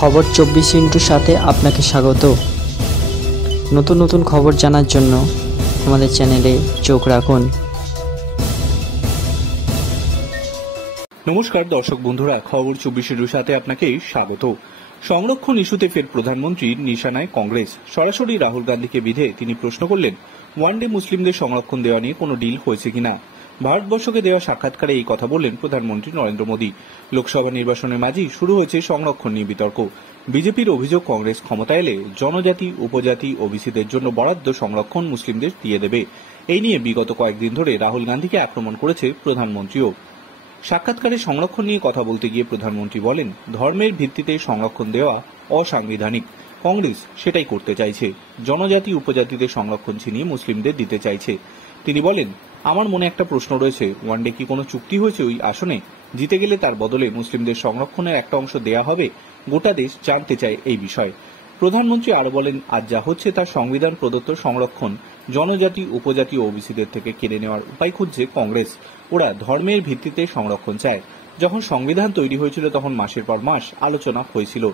খবর 24 সাথে আপনাকে স্বাগত। নতুন নতুন খবর জানার জন্য আমাদের চ্যানেলে চোখ রাখুন। নমস্কার দর্শক বন্ধুরা, খবর 24 সাথে আপনাকে স্বাগত। সংরক্ষণ ইস্যুতে ফের প্রধানমন্ত্রীর নিশানায় কংগ্রেস। সরাসরি রাহুল গান্ধীকে বিধে তিনি প্রশ্ন করলেন, ওয়ানডে মুসলিমদের সংরক্ষণ দেওয়া নিয়ে কোনো ডিল হয়েছে কিনা। ভারতবর্ষকে দেওয়া সাক্ষাৎকারে এই কথা বললেন প্রধানমন্ত্রী নরেন্দ্র মোদী। লোকসভা নির্বাচনের মাঝেই শুরু হয়েছে সংরক্ষণ নিয়ে বিতর্ক। বিজেপির অভিযোগ, কংগ্রেস ক্ষমতা এলে জনজাতি, উপজাতি, ওবিসিদের জন্য বরাদ্দ সংরক্ষণ মুসলিমদের দিয়ে দেবে। এই নিয়ে বিগত কয়েকদিন ধরে রাহুল গান্ধীকে আক্রমণ করেছে প্রধানমন্ত্রীও। সাক্ষাৎকারে সংরক্ষণ নিয়ে কথা বলতে গিয়ে প্রধানমন্ত্রী বলেন, ধর্মের ভিত্তিতে সংরক্ষণ দেওয়া অসাংবিধানিক। কংগ্রেস সেটাই করতে চাইছে, জনজাতি উপজাতিদের সংরক্ষণ ছিনিয়ে মুসলিমদের দিতে চাইছে। তিনি বলেন, আমার মনে একটা প্রশ্ন রয়েছে, ওয়ানডে কি কোনো চুক্তি হয়েছে ওই আসনে? জিতে গেলে তার বদলে মুসলিমদের সংরক্ষণের একটা অংশ দেয়া হবে? গোটা দেশ জানতে চায় এই বিষয়। প্রধানমন্ত্রী আরো বলেন, আজ যা হচ্ছে তার সংবিধান প্রদত্ত সংরক্ষণ জনজাতি, উপজাতি ও ওবিসিদের থেকে কেড়ে নেওয়ার উপায় খুঁজছে কংগ্রেস। ওরা ধর্মের ভিত্তিতে সংরক্ষণ চায়। যখন সংবিধান তৈরি হয়েছিল তখন মাসের পর মাস আলোচনা হয়েছিল,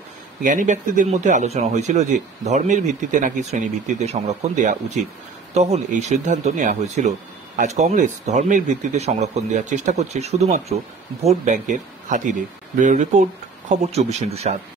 জ্ঞানী ব্যক্তিদের মধ্যে আলোচনা হয়েছিল যে ধর্মের ভিত্তিতে নাকি শ্রেণী ভিত্তিতে সংরক্ষণ দেওয়া উচিত। তখন এই সিদ্ধান্ত নেওয়া হয়েছিল। আজ কংগ্রেস ধর্মের ভিত্তিতে সংরক্ষণ দেওয়ার চেষ্টা করছে শুধুমাত্র ভোট ব্যাংকের খাতিরে। ব্যুরো রিপোর্ট, খবর 24/7।